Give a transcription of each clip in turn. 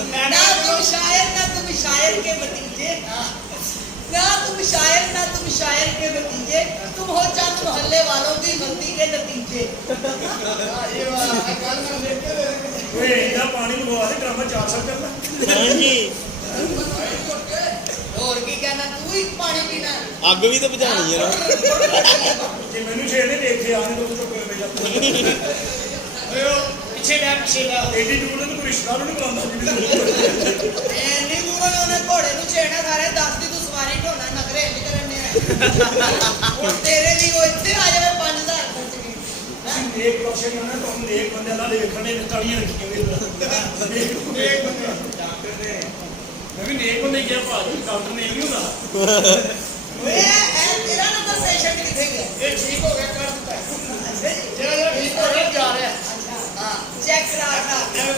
ना तुम शायर के भतीजे, ना तुम शायर के भतीजे, तुम हो चंद मोहल्ले वालों की गलती के नतीजे। पानी मंगवा दे ड्रामा 400 करना। और की कहना, तू ही पानी पीना, अग भी तो बुझानी है जे मैनू छेड़ने देखे आने तो चुप कर जा पीछे लै एडी दूर तो कोई रिश्तेदार नहीं बुलांदा एनी दूरों उन्हें घोड़े नूं छेड़ना सारे 10 दी तू सवारी ढोना नखरे इंज करने और तेरे लिए वो इत्थे आ जावे 5000 खर्च के। नेक बख्शे ना तो हम नेक बंदे अल्लाह दे वेखणे तालियां रखियां नेक बंदे मैं भी नेक बंदे क्या भाजी डॉक्टर ने नहीं होता ओए ए तेरा नंबर पेशेंट किथे गया? ये ठीक हो गया कर दिता जरा ठीक हो गया जा रहा है। हां चेक करा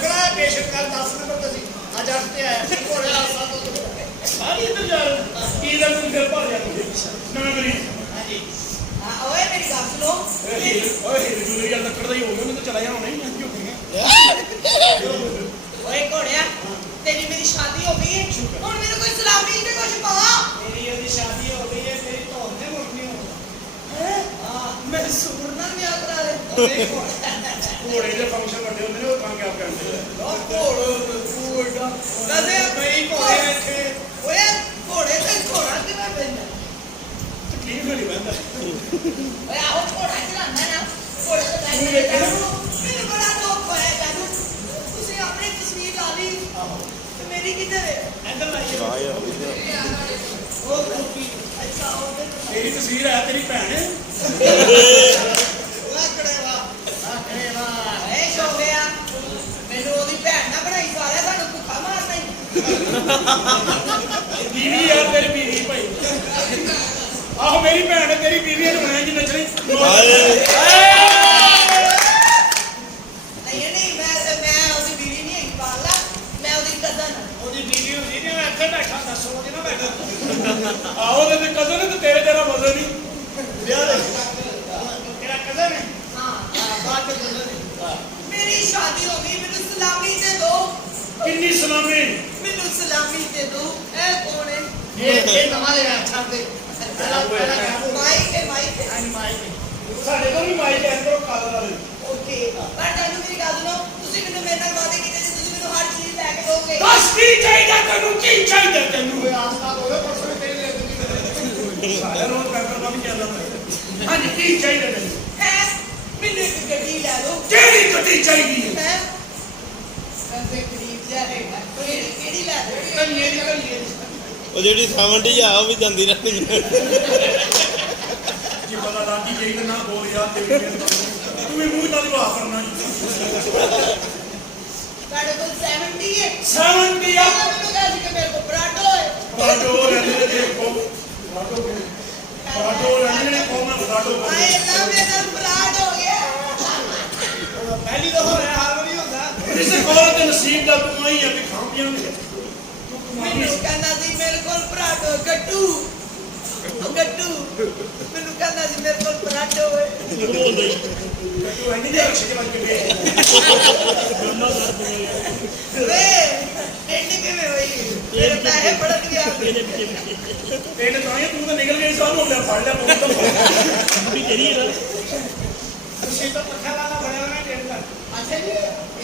करा पेशेंट का 10 नंबर तो जी आज आते आया ठीक हो रहा सारी इधर जा रहे की दर तुम फिर भर जाएंगे ना मरीज हां जी। हां ओए मेरी बात सुनो, ओए जूलरी वाला लकड़ दा ही हो गया मैं तो चला जाना नहीं क्यों ओए घोड़िया तेरी मेरी शादी हो गई है, और मेरे कोई सलामी ते कुछ पा। मेरी अभी शादी हो गई है, मेरी तो होने मुड़नी हो हैं हां मैं सूरना ब्याह करा ले। घोड़े के फंक्शन बड़े होंगे वो काम क्या करते हैं घोड़ो घोड़ा कदे कई घोड़े रखे ओए घोड़े ते घोड़ा किਵੇਂ ਪੈਂਦਾ? तकलीफ नहीं बंदा ओए आओ घोड़ा चलाना ना, घोड़े ਤੇ ਬੈਠ ਕੇ ਮੈਨੂੰ ਬੜਾ ਦੁੱਖ ਹੋਇਆ ਜਾਨੂ, ਤੁਸੀਂ ਆਪਣੀ ਤਸਵੀਰ ਲਾ ਲਈ ਤੇ ਮੇਰੀ ਕਿੱਥੇ ਵੇ? इधर लाइए ਉਹ ਕੁੱਤੀ ਅੱਛਾ ਉਹ तेरी तस्वीर है तेरी भैन है ਲੱਕੜੇ ਵਾ ਐ ਸ਼ੋਭਿਆ ਮੈਨੂੰ ਉਹਦੀ ਭੈਣ ਨਾ ਬਣਾਈ, ਸਾਰਿਆ ਸਾਨੂੰ ਭੁੱਖਾ ਮਾਰਨਾ ਹੀ। बीवी यार तेरी बीवी भाई आहो मेरी भैन है तेरी बीवी है मैं जी नचनी नहीं मैं ਉਹਦੀ बीवी नहीं है पाला, मैं ਉਹਦੀ कजन। ओदी बीवी होती ने मैं ਇੱਥੇ ਬੈਠਾ ਦੱਸੋ ਉਹਦੇ ਨਾਲ ਬੈਠਾ आहो ते कजन है तो तेरे जरा वजन नहीं तेरा कजन है हाँ बात कर ले मेरी शादी हो गई, मैनू सलामी दे दो, किन्नी सलामी मैनू सलामी दे दो। ए कौन है? ये नवा ले आया छाप दे माइक है आई माइक साडे को भी माइक है तो काला वाले ओके पर जानो मेरी गल सुनो, ਤੁਸੀਂ ਮੈਨੂੰ ਮੇਰੇ ਨਾਲ ਵਾਅਦੇ ਕੀਤੇ ਸੀ ਤੁਸੀਂ ਮੈਨੂੰ ਹਰ ਚੀਜ਼ ਲੈ ਕੇ ਦੋਗੇ। दस की चाहिए तेनू की चाहिए तेनू कोई आस्था बोले परसों तेरे ले दी सारे रोज पेपर का भी कहना हां जी की चाहिए तेनू है ਮੈਨੂੰ ਇੱਕ ਗੱਡੀ ਲੈ ਦਿਓ। केड़ी गड्डी चाहिए है ਕੰਦੇ ਗਰੀਬ ਜਿਹਾ ਹੈਗਾ, ਕਿਹੜੀ ਲੈ ਦਿਓ? कलिए कलिए ਉਹ ਜਿਹੜੀ 70 ਆ ਉਹ ਵੀ ਜਾਂਦੀ ਰਹਿੰਦੀ जी पता राजी यही तो ना बोल यार तेरी तू भी मुंह ना दिवा करना ਤੁਹਾਡੇ ਕੋਲ 70 ਹੈ? 70 या ਮੈਨੂੰ ਕਹਿ ਸੀ ਕਿ ਮੇਰੇ ਕੋਲ ਪਰਾਠੋ ਹੈ। बाटो रहने दे को बाटो रहने दे को मैं बाटो आए ना मेरा पराठ हो गया। पहली तो हो रहा हाल नहीं होता जिसे कोल ते नसीब दा तू आई है कि खां पियां ਮੈਨੂੰ ਕਹਿੰਦਾ ਸੀ ਮੇਰੇ ਕੋਲ ਪਰਾਠੋ ਗੱਟੂ ਗੱਟੂ ਮੈਨੂੰ ਕਹਿੰਦਾ ਸੀ ਮੇਰੇ ਕੋਲ ਪਰਾਠੋ ਹੈ। तू है नहीं दे रक्षे के लगे ਵੇ ਟਿੰਡ ਕਿਵੇਂ ਹੋਈ ਮੇਰੇ ਪੈਸੇ ਫੜਕ ਗਿਆ। तेरे ताए तू तो निकल गई साल हो गया फाड़ लिया बहुत भी तेरी है उसे तो पक्का वाला बड़ा बना टेंट का ਅੱਛਾ ਜੀ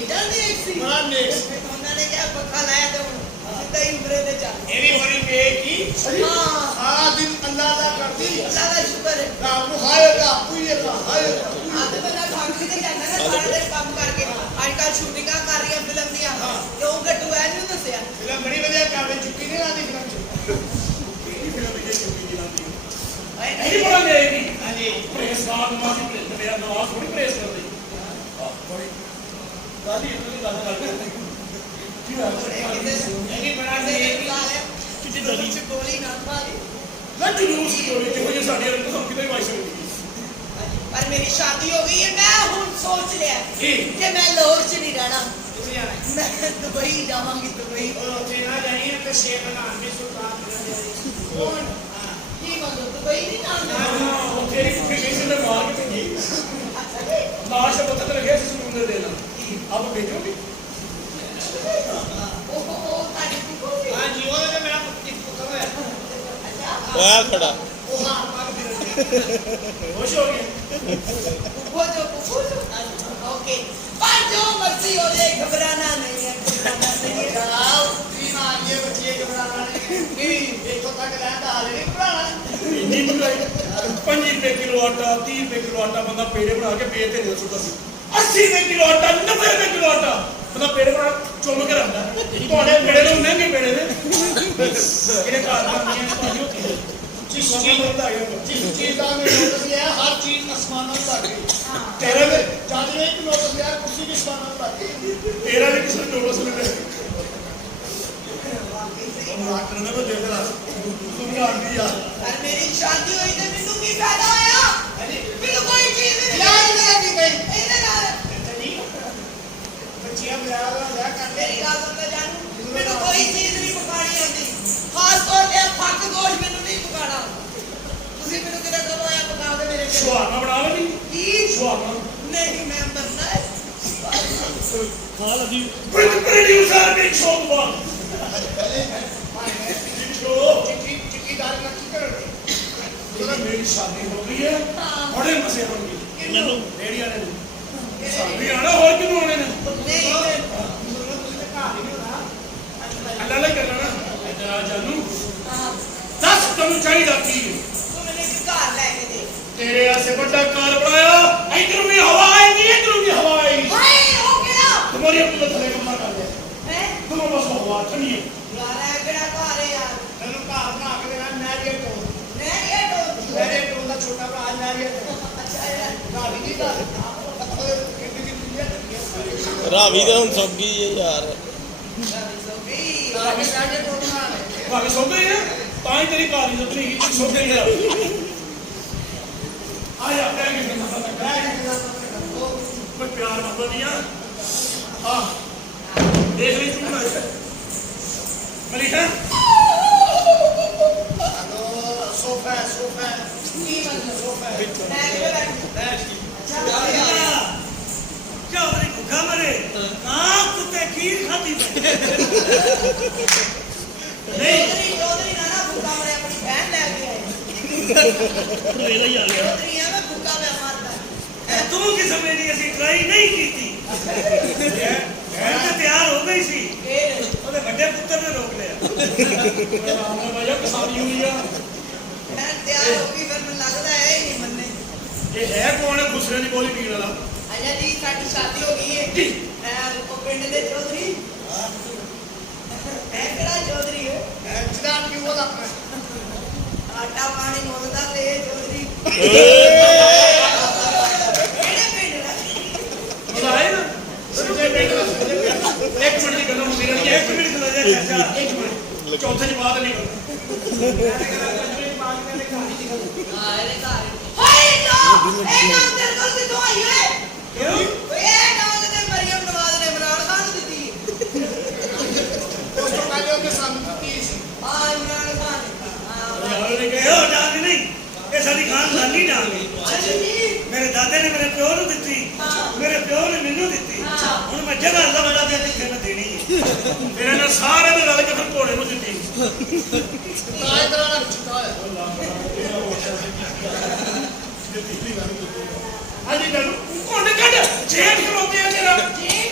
ਇਧਰ ਦੇ ਇੱਕ ਸੀ बड़ा नेक्स्ट ਉਹਨਾਂ ਨੇ ਕਿਹਾ ਪੱਖਾ ਲਾਇਆ ਤੇ ਹੁਣ ਸਿੱਧਾ ਹੀ ਉਮਰੇ ਤੇ ਚੱਲ। ये भी बड़ी बेक की ਹਾਂ सारा दिन अल्लाह दा करती ਅੱਲਾ ਦਾ ਸ਼ੁਕਰ ਹੈ। रात को खाएगा पूएगा खाएगा ਆਦੇ ਬੰਦਾ ਕੰਮ ਤੇ ਜਾਂਦਾ ਨਾ ਸਾਰਾ ਦਿਨ ਕੰਮ ਕਰਕੇ ਅੱਜ ਕੱਲ ਸ਼ੂਟਿੰਗਾਂ ਕਰ ਰਹੀਆਂ ਫਿਲਮ ਦੀਆਂ ਕਿਉਂ ਗੱਟੂ ਐ ਨਹੀਂ ਦੱਸਿਆ। फिल्म बड़ी बढ़िया कर रही चुकी नहीं आती फिल्म तेरी फिल्म ये चुकी जिलाती ਹਾਏ नहीं ਨਹੀਂ पता लेगी हाँ जी प्रेस साथ मासी मेरा नवाज थोड़ी प्रेस कर दी बड़ी दादी इतनी ज्यादा कर ये भी बड़ा बेक की किसी दली से गोली ना मारी। ना जुलूस की जोड़ी देखो ये साड़ी रंग हम कितने वाइस होगी पर मेरी शादी हो गई है, मैं हूँ सोच लिया की कि मैं लाहौर च नहीं रहना, कितनी जाना है मैं दुबई जाऊंगी दुबई। और उसे ना जाइए तो शेर बना के सुल्तान बना दे कौन की मतलब दुबई नहीं जाना? वो तेरी किसी ने मार के की अच्छा जी लाश पता लगे समुद्र देना अब भेजोगी ओहो ਆ ਖੜਾ ਉਹ ਹਾਂ ਮਾਰ ਦੇ ਖੁਸ਼ ਹੋ ਗਏ फूफो जो ओके पर जो मर्जी हो जाए घबराना नहीं है घबराना नहीं है ਜਾਓ ਤੀ ਮਾਰ ਕੇ ਬੱਚੇ ਘਬਰਾਣਾ ਨਹੀਂ ਦੇਖੋ ਤੱਕ ਲੈਂਦਾ ਹਾਲੇ ਨਹੀਂ ਘਬਰਾਣਾ ਇੰਨੀ ਮਹਿੰਗਾਈ 5 ਰੁਪਏ ਕਿਲੋ ਆਟਾ 30 ਰੁਪਏ ਕਿਲੋ ਆਟਾ ਬੰਦਾ ਪੇੜੇ ਬਣਾ ਕੇ ਪੇੜ ਤੇ ਨਹੀਂ ਸੁੱਟਦਾ ਸੀ 80 ਰੁਪਏ ਕਿਲੋ ਆਟਾ 90 ਰੁਪਏ ਕਿਲੋ ਆਟਾ ਬੰਦਾ ਪੇੜੇ ਬਣਾ ਚੁੰਮ ਕੇ ਰੱਖਦਾ ਤੁਹਾਡੇ ਪੇੜੇ ਤੋਂ ਮਹਿੰਗੇ ਪੇੜੇ ਨੇ ਕਿਹੜੇ ਘਰ ਬਣਦੀਆਂ ਭਾਜੀ ਹੁੰਦੀ ਹੈ ਜਿਸ ਚੀਜ਼ ਦਾ ਮੈਂ ਨੋਟਿਸ ਲਿਆ ਹਰ ਚੀਜ਼ ਅਸਮਾਨਾਂ ਨੂੰ ਲੱਗ ਗਈ ਤੇਰਾ ਵੀ ਜਦ ਨੇ ਇੱਕ ਨੋਟਿਸ ਲਿਆ ਕੁਰਸੀ ਵੀ ਅਸਮਾਨਾਂ ਨੂੰ ਲੱਗ ਗਈ ਤੇਰਾ ਵੀ ਕਿਸੇ ਨੂੰ ਨੋਟਿਸ ਮਿਲੇ ਡਾਕਟਰ ਨੇ ਦੇਖ ਲਾ ਤੂੰ ਜਾਣਦੀ ਆ और मेरी शादी हुई तो मैनू की फायदा होया मैनू कोई चीज नहीं ਯਾਰ ਇਹ ਲੱਗੀ ਗਈ इहदे नाल ਬੱਚੀਆਂ ਵਿਆਹ ਦਾ ਵਿਆਹ ਕਰਦੇ मेरी गल सुन ले जानू मैनू कोई चीज नहीं पकानी आती खास तौर पे फक गोश्त मैनू नहीं पकाना तुसी मैनू किते करो या पका दे मेरे लिए ਸੁਹਾਣਾ ਬਣਾ ਲਵੀ की ਸੁਹਾਣਾ नहीं मैं मरना है ਖਾ ਲਦੀ with producer big show one big show ਚਿੱਟੀਦਾਰ ਨਾਲ ਕੀ ਕਰਨੀ ਜਦੋਂ ਮੇਰੀ ਸ਼ਾਦੀ ਹੋ ਗਈ ਹੈ ਬੜੇ ਮਸੇ ਹੋਣਗੇ ਮੈਨੂੰ ਰੇੜੀ ਵਾਲੇ ਨੂੰ ਸ਼ਾਦੀ ਆਣਾ ਹੋਰ ਕਿਨੂੰ ਆਉਣੇ ਨੇ नहीं ਅੱਲਾ ਲੈ ਕਰ ਲੈਣਾ ਇੱਧਰ ਆ ਜਾਨੂ हां ਦੱਸ ਤੈਨੂੰ ਚਾਹੀਦਾ ਕੀ ਹੈ तू मैंने एक घर लेके दे ਤੇਰੇ ਆਸੇ ਵੱਡਾ ਕਾਰ ਬਣਾਇਆ ਇੱਧਰ ਵੀ ਹਵਾ ਆਏਗੀ ਇੱਧਰ ਵੀ ਹਵਾ ਆਏਗੀ हाय ओ केड़ा तुम्हारी अपने थले कमरा कर दे हैं तुम बस हवा ठंडी है यार है केड़ा घर है यार ਤੈਨੂੰ ਘਰ ਬਣਾ ਕੇ ਦੇਣਾ ਮੈਰੀਅਟ ਤੋਂ मैं ये तो ਮੈਰੀਅਟ ਤੋਂ ਦਾ ਛੋਟਾ ਭਰਾ ਮੈਰੀਅਟ अच्छा यार ਰਾਵੀ ਦੀ ਘਰ ਕਿੰਨੀ ਦੀ ਦੁਨੀਆ ਰਾਵੀ ਤਾਂ ਹੁਣ ਸੁੱਕ ਗਈ ਹੈ ਯਾਰ सोबी ਰਾਵੀ ਮੈਰੀਅਟ ਤੋਂ ਬਣਾ ਲੈ भावे सो गई है ताई तेरी कार इज्जत नहीं की सो गई है आ जा बैठ के मसा तक कोई प्यार मतलब नहीं है हां देख ली तू ना मलिका ਸੋਫਾ ਸੋਫਾ की मतलब मैं किधर बैठ अच्छा चौधरी भूखा मरे कहाँ कुत्ते खीर खाती चौधरी नाना भूखा मरे अपनी बहन लेके आए ले ला यार चौधरी है मैं भूखा मैं मारता तू किस मेरी ऐसी ट्राई नहीं की थी बहन तो तैयार हो गई सी फिर ਉਹਦੇ ਵੱਡੇ ਪੁੱਤਰ ਨੇ ਰੋਕ ਲਿਆ ਆਹ ਭਾਈਆ ਕਿਸਾਨੀ ਹੋਈ ਆ मैं तैयार होगी फिर मैं लगता है ही नहीं मनने ਇਹ ਹੈ ਕੌਣ ਹੈ ਖੁਸਰੇ ਦੀ ਬੋਲੀ ਪੀਣ ਵਾਲਾ अच्छा जी साडी शादी हो गई है मैं वो पिंड दे चौधरी मैं केड़ा चौधरी है ਜਨਾਬ ਕੀ ਉਹਦਾ ਆਪਣਾ आटा पानी मोलदा ते चौधरी केड़े पिंड दा ਬੁਲਾਏ ਨਾ ਸੁਣਦੇ ਪਿੰਡ ਇੱਕ ਮਿੰਟ ਦੀ ਗੱਲ ਹੁੰਦੀ ਰਹੀ ਇੱਕ ਮਿੰਟ ਖਲੋ ਜਾ ਚਾਚਾ ਇੱਕ ਮਿੰਟ ਚੌਥੇ ਦੀ ਬਾਤ ਨਹੀਂ हां एरे घर हाय नो ए ना तेरे को किथों आई है ਕਿਉਂ ए ना ते मरियम नवाज ने इमरान खान दी दी ਉਸ ਤੋਂ ਪਹਿਲੇ ਉਹਨੇ ਸਾਨੂੰ ਦਿੱਤੀ ਸੀ हां इमरान खान हां ਯਾਰ ਨੇ ਕਿਹਾ ਉਹ ਡਾਂਗ ਨਹੀਂ ਇਹ ਸਾਡੀ ਖਾਨਦਾਨੀ ਡਾਂਗ ਹੈ अच्छा जी ਮੇਰੇ ਦਾਦੇ ਨੇ ਮੇਰੇ ਪਿਓ ਨੂੰ ਦਿੱਤੀ ਮੇਰੇ ਪਿਓ ਨੇ ਮੈਨੂੰ ਦਿੱਤੀ ਹੁਣ ਮੈਂ ਜਗ੍ਹਾ ਦਾ ਬੜਾ ਦੇ ਦਿੱਤੇ ਮੈਂ ਦੇਣੀ ਹੈ ਮੇਰੇ ਨਾਲ ਸਾਰੇ ਨੇ ਰਲ ਕੇ ਫਿਰ ਘੋੜੇ ਨੂੰ ਦਿੱਤੀ ਤਾਂ ਇਧਰ ਨਾਲ ਚੁਕਾ ਹੈ ਹਾਂਜੀ ਗੱਲ ਘੋੜੇ ਕੱਢ ਜੇਠ ਖਲੋਤੇ ਆ ਤੇਰਾ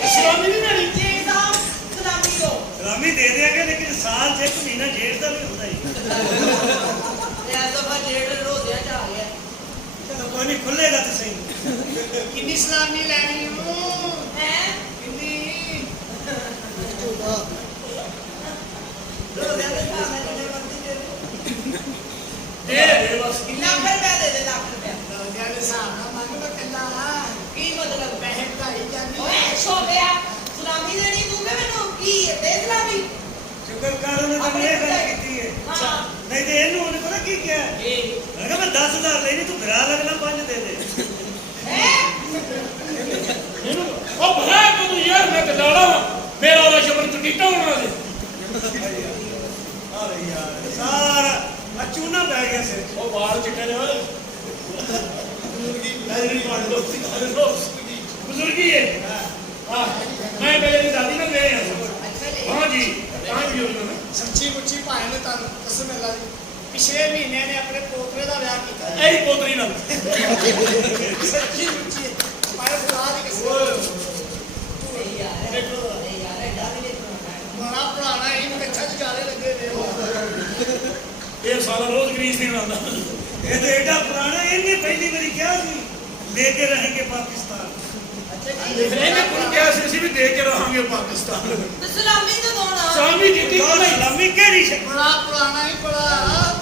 ਸਲਾਮੀ ਨਹੀਂ ਲੈਣੀ जी साहब सलामी दो ਸਲਾਮੀ ਦੇ ਦਿਆਂਗੇ ਲੇਕਿਨ ਸਾਲ 'ਚ ਇੱਕ ਮਹੀਨਾ ਜੇਠ ਦਾ ਵੀ ਹੁੰਦਾ ਹੀ या तो बस डेढ़ रोज़ जा गया ਚਲੋ ਕੋਈ ਨਹੀਂ ਖੁੱਲੇਗਾ ਤੇ ਸਹੀ ਕਿੰਨੀ ਸਲਾਮੀ ਲੈਣੀ ਨੂੰ हैं ਕਿੰਨੀ रोज़ के साथ में जितने मर्जी दे दो ਦੇ ਬਸ लाख रुपया दे दे लाख रुपया ਲੋਕਾਂ ਦੇ ਸਾਹਮਣੇ ਮੰਗ ਮੈਂ ਕਹਿੰਦਾ की मतलब ਬਹਿਨ ਢਾਈ ਜਾਂਦੀ ओए छोड़िया सलामी देनी तू के मैनू की दे सलामी ਸ਼ੁਕਰ ਕਰ ਉਹਨੇ ਤਾਂ ਇਹ ਗੱਲ ਕੀਤੀ ਹੈ हां ਨਹੀਂ ਤੇ ਇਹਨੂੰ ਉਹਨੇ ਪਤਾ ਕੀ ਕਿਹਾ ਮੈਂ ਕਿਹਾ ਮੈਂ 10,000 ਲੈਣੀ ਤੂੰ ਘਰਾ ਲੱਗਣਾ 5 ਦੇ ਦੇ हैं ਉਹ ਭਰਾ ਤੂੰ ਯਾਰ ਮੈਂ ਤੇ ਲਾੜਾ ਮੇਰਾ ਉਹਦਾ ਸ਼ਬਰ ਤੂੰ ਟਿੱਟਾ ਹੋਣਾ ਸੀ ਅਰੇ ਯਾਰ ਸਾਰਾ ਅਚੂਨਾ ਪੈ ਗਿਆ ਸਿਰ ਉਹ ਵਾਲ ਚਿੱਟੇ ਨੇ ਓਏ ਬਜ਼ੁਰਗੀ ਮਾਰ ਦੋ ਬਜ਼ੁਰਗੀ ਹੈ ਹਾਂ ਮੈਂ ਮੇਰੇ ਦੀ ਦਾਦੀ ਨਾਲ ਗਏ ਹਾਂ अच्छा ले ਹਾਂ ਜੀ ਤਾਂ ਵੀ ਉਹ ਸੱਚੀ ਮੁੱਚੀ ਭਾਏ ਨੇ ਤੁਹਾਨੂੰ ਕਸਮ ਅੱਲਾ ਦੀ ਪਿਛਲੇ ਮਹੀਨੇ ਨੇ ਆਪਣੇ ਪੋਤਰੇ ਦਾ ਵਿਆਹ ਕੀਤਾ ਹੈ। ਇਹ ਪੋਤਰੀ ਨਾਲ ਸੱਚੀ ਮੁੱਚੀ ਪਰ ਖੁਦਾ ਦੀ ਕਸਮ ਨਹੀਂ ਯਾਰ ਨਹੀਂ ਯਾਰ ਐਡਾ ਵੀ ਦੇਖਣਾ ਬੜਾ ਪੁਰਾਣਾ ਇਹਨੂੰ ਕੱਚਾ ਚ ਜਾਲੇ ਲੱਗੇ ਨੇ ਇਹ ਸਾਲਾ ਰੋਜ਼ ਗਰੀਸ ਦੇਣ ਆਉਂਦਾ ਇਹ ਤੇ ਏਡਾ ਪੁਰਾਣਾ ਇਹਨੇ ਪਹਿਲੀ ਵਾਰੀ ਕਿਹਾ ਸੀ ਲੈ ਕੇ ਰਹੇਗੇ ਪਾਕਿਸਤਾਨ ਇਹਨੇ ਕੋਲ ਕਿਹਾ ਸੀ ਅਸੀਂ ਵੀ ਦੇ ਕੇ ਰਹਾਂਗੇ ਪਾਕਿਸਤਾਨ ਤੇ ਸਲਾਮੀ ਤਾਂ ਦੋਣਾ ਸਾਮੀ ਦਿੱਤੀ ਲੰਮੀ ਕਿਹੜੀ ਬੜਾ ਪੁਰਾਣਾ ਹੀ ਬੜਾ